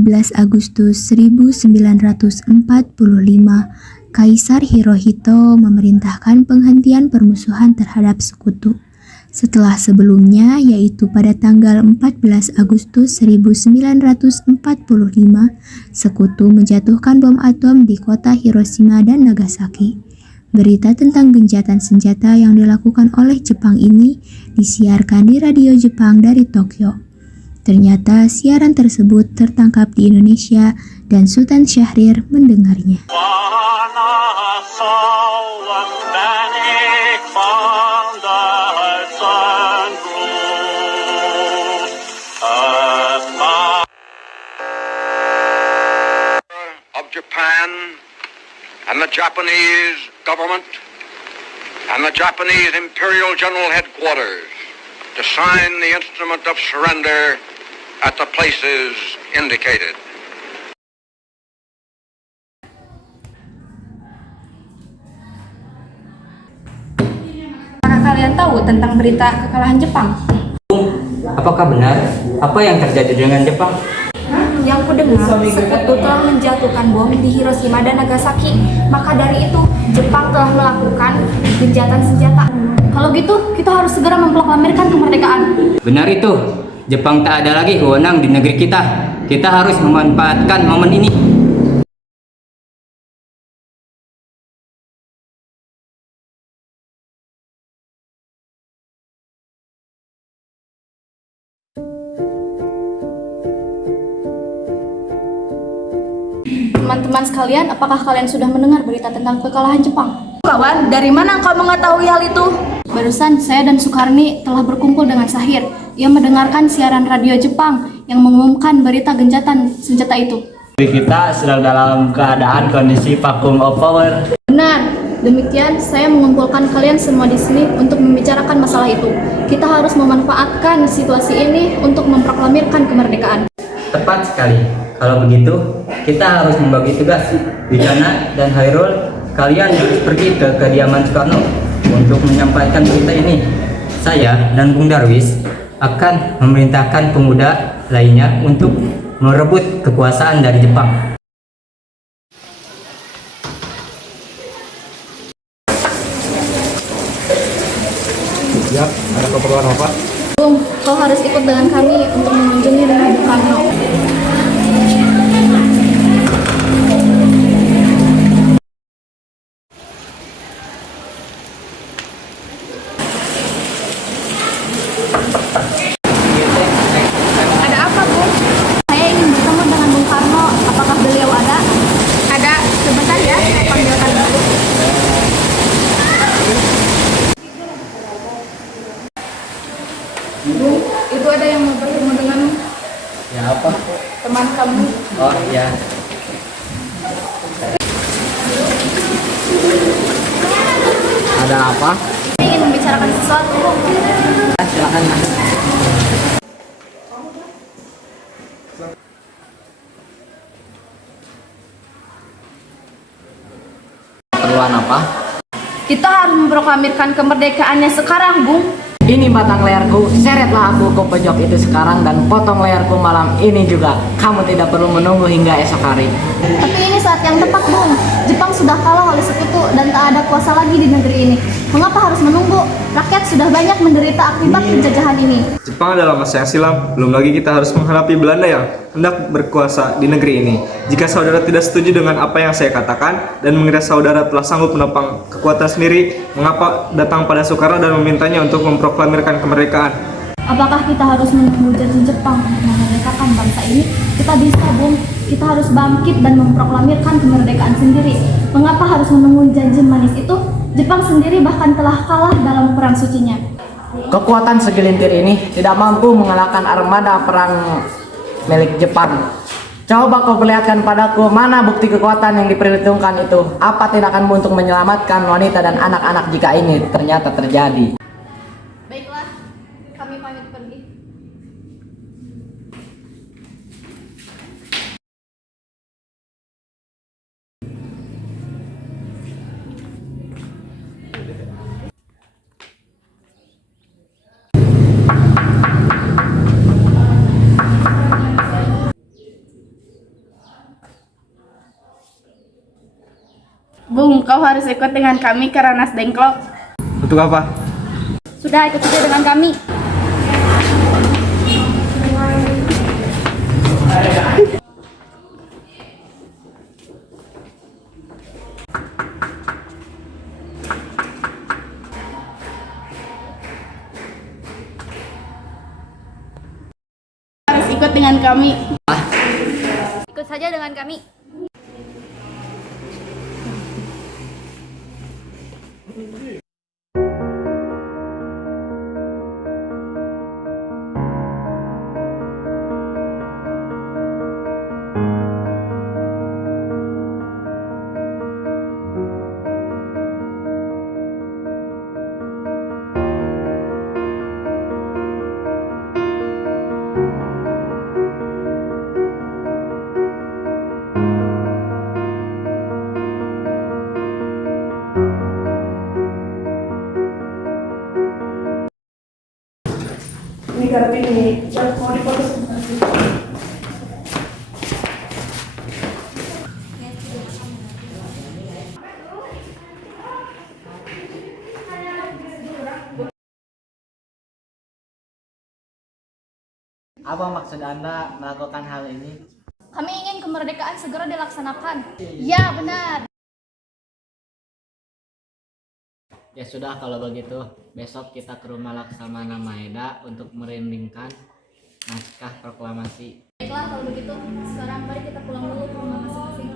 15 Agustus 1945, Kaisar Hirohito memerintahkan penghentian permusuhan terhadap sekutu. Setelah sebelumnya, yaitu pada tanggal 14 Agustus 1945, sekutu menjatuhkan bom atom di kota Hiroshima dan Nagasaki. Berita tentang gencatan senjata yang dilakukan oleh Jepang ini disiarkan di radio Jepang dari Tokyo. Ternyata siaran tersebut tertangkap di Indonesia dan Sultan Syahrir mendengarnya. Of Japan and the Japanese government and the Japanese Imperial General Headquarters to sign the instrument of surrender at the places indicated. Apakah kalian tahu tentang berita kekalahan Jepang? Apakah benar apa yang terjadi dengan Jepang? Yang kudengar, sekutu telah menjatuhkan bom di Hiroshima dan Nagasaki. Maka dari itu, Jepang telah melakukan gencatan senjata. Kalau gitu, kita harus segera memproklamirkan kemerdekaan. Benar itu. Jepang tak ada lagi wewenang di negeri kita. Kita harus memanfaatkan momen ini. Teman-teman sekalian, apakah kalian sudah mendengar berita tentang kekalahan Jepang? Kawan, dari mana engkau mengetahui hal itu? Barusan saya dan Sukarni telah berkumpul dengan Sahir. Ia mendengarkan siaran radio Jepang yang mengumumkan berita gencatan senjata itu. Kita sedang dalam keadaan kondisi vacuum of power. Benar, demikian saya mengumpulkan kalian semua di sini untuk membicarakan masalah itu. Kita harus memanfaatkan situasi ini untuk memproklamirkan kemerdekaan. Tepat sekali. Kalau begitu, kita harus membagi tugas. Wijana dan Hairul, kalian harus pergi ke kediaman Soekarno untuk menyampaikan berita ini. Saya dan Bung Darwis akan memerintahkan pemuda lainnya untuk merebut kekuasaan dari Jepang. Ya, ada keperluan apa? Bung, kau harus ikut dengan kami untuk mengunjungi rumah Bung Karno. Ada apa, Bung? Saya ingin bertemu dengan Bung Karno. Apakah beliau ada? Ada. Sebentar ya, saya panggilkan dulu. Bung, itu ada yang mau bertemu denganmu. Ya apa? Teman kamu. Oh ya. Ada apa? Saya ingin membicarakan sesuatu, Bung. Silakan Mas. Keperluan apa? Kita harus memproklamirkan kemerdekaannya sekarang, Bung. Ini batang leherku, seretlah aku ke pojok itu sekarang dan potong leherku malam ini juga. Kamu tidak perlu menunggu hingga esok hari. Tapi ini saat yang tepat, Bung. Jepang sudah kalah oleh sekutu dan tak ada kuasa lagi di negeri ini. Mengapa harus menunggu? Rakyat sudah banyak menderita akibat penjajahan ini. Jepang adalah masa yang silam, belum lagi kita harus menghadapi Belanda yang hendak berkuasa di negeri ini. Jika saudara tidak setuju dengan apa yang saya katakan dan mengira saudara telah sanggup menopang kekuatan sendiri, mengapa datang pada Soekarno dan memintanya untuk memproklamirkan kemerdekaan? Apakah kita harus menunggu janji Jepang untuk memerdekakan bangsa ini? Kita bisa, Bung. Kita harus bangkit dan memproklamirkan kemerdekaan sendiri. Mengapa harus menunggu janji manis itu? Jepang sendiri bahkan telah kalah dalam perang sucinya. Kekuatan segelintir ini tidak mampu mengalahkan armada perang milik Jepang. Coba kau perlihatkan padaku mana bukti kekuatan yang diperhitungkan itu. Apa tindakanmu untuk menyelamatkan wanita dan anak-anak jika ini ternyata terjadi? Baiklah, kami pamit pergi. Bung, kau harus ikut dengan kami ke Ranas Dengklok. Untuk apa? Sudah, ikut saja dengan kami. Harus ikut dengan kami. Ikut saja dengan kami. Apa maksud Anda melakukan hal ini? Kami ingin kemerdekaan segera dilaksanakan. Ya, benar. Ya sudah, kalau begitu besok kita ke rumah Laksamana Maeda untuk merindingkan naskah proklamasi. Baiklah, kalau begitu, sekarang mari kita pulang dulu ke rumah masing-masing.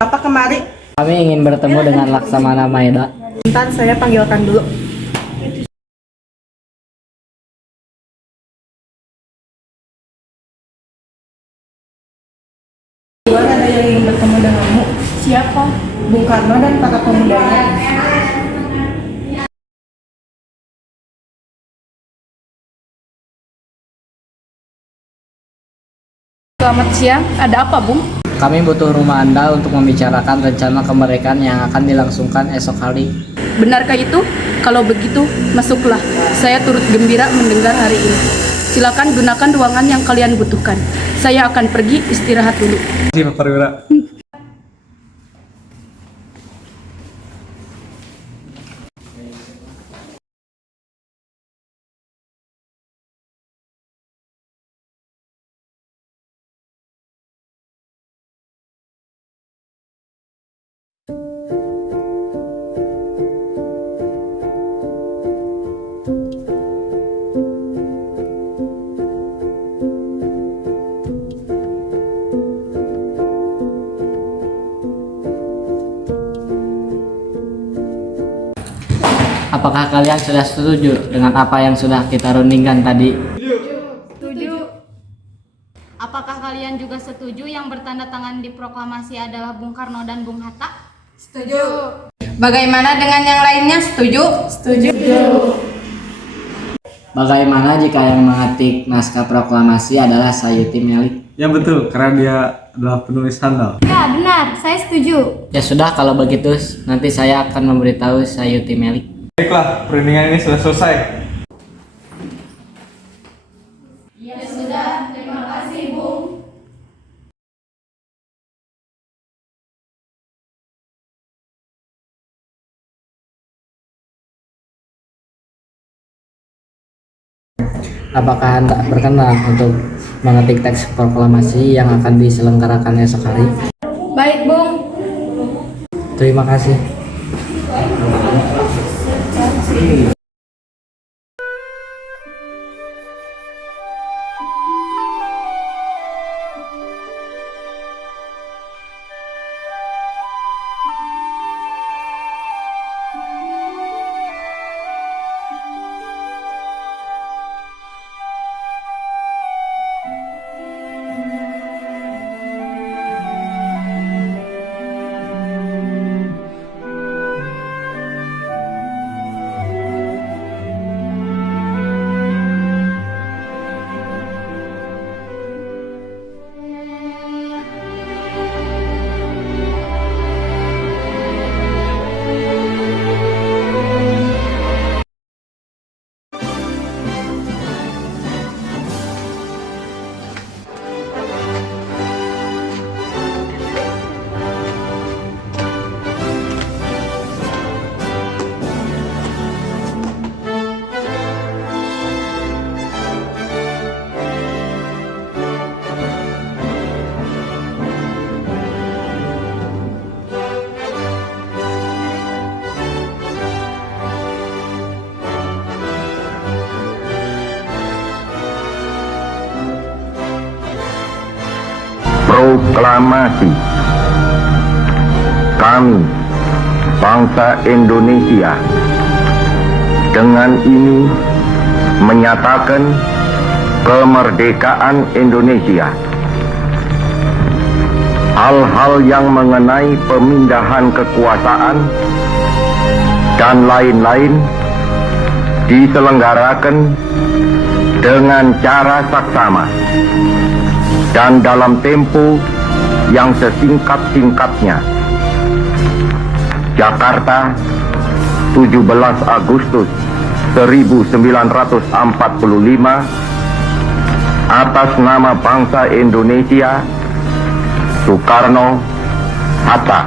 Bapak kemari. Kami ingin bertemu dengan Laksamana Maeda. Bentar, saya panggilkan dulu. Luar ada yang ingin bertemu denganmu. Siapa? Bung Karno dan para pemudanya. Selamat siang. Ada apa, Bung? Kami butuh rumah Anda untuk membicarakan rencana kemerdekaan yang akan dilangsungkan esok hari. Benarkah itu? Kalau begitu, masuklah. Saya turut gembira mendengar hari ini. Silakan gunakan ruangan yang kalian butuhkan. Saya akan pergi istirahat dulu. Terima kasih Pak Perwira. Apakah kalian sudah setuju dengan apa yang sudah kita rundingkan tadi? Apakah kalian juga setuju yang bertanda tangan di proklamasi adalah Bung Karno dan Bung Hatta? Bagaimana dengan yang lainnya? Setuju? Setuju. Bagaimana jika yang mengetik naskah proklamasi adalah Sayuti Melik? Ya betul, karena dia adalah penulis handal. Ya, benar. Saya setuju. Ya sudah, kalau begitu nanti saya akan memberitahu Sayuti Melik. Baiklah, perundingan ini sudah selesai. Apakah Anda berkenan untuk mengetik teks proklamasi yang akan diselenggarakan esok hari? Baik, Bung. Terima kasih. Proklamasi. Kami, bangsa Indonesia, dengan ini menyatakan kemerdekaan Indonesia. Hal-hal yang mengenai pemindahan kekuasaan dan lain-lain diselenggarakan dengan cara saksama dan dalam tempo yang sesingkat-singkatnya. Jakarta, 17 Agustus 1945, atas nama bangsa Indonesia, Soekarno, Hatta.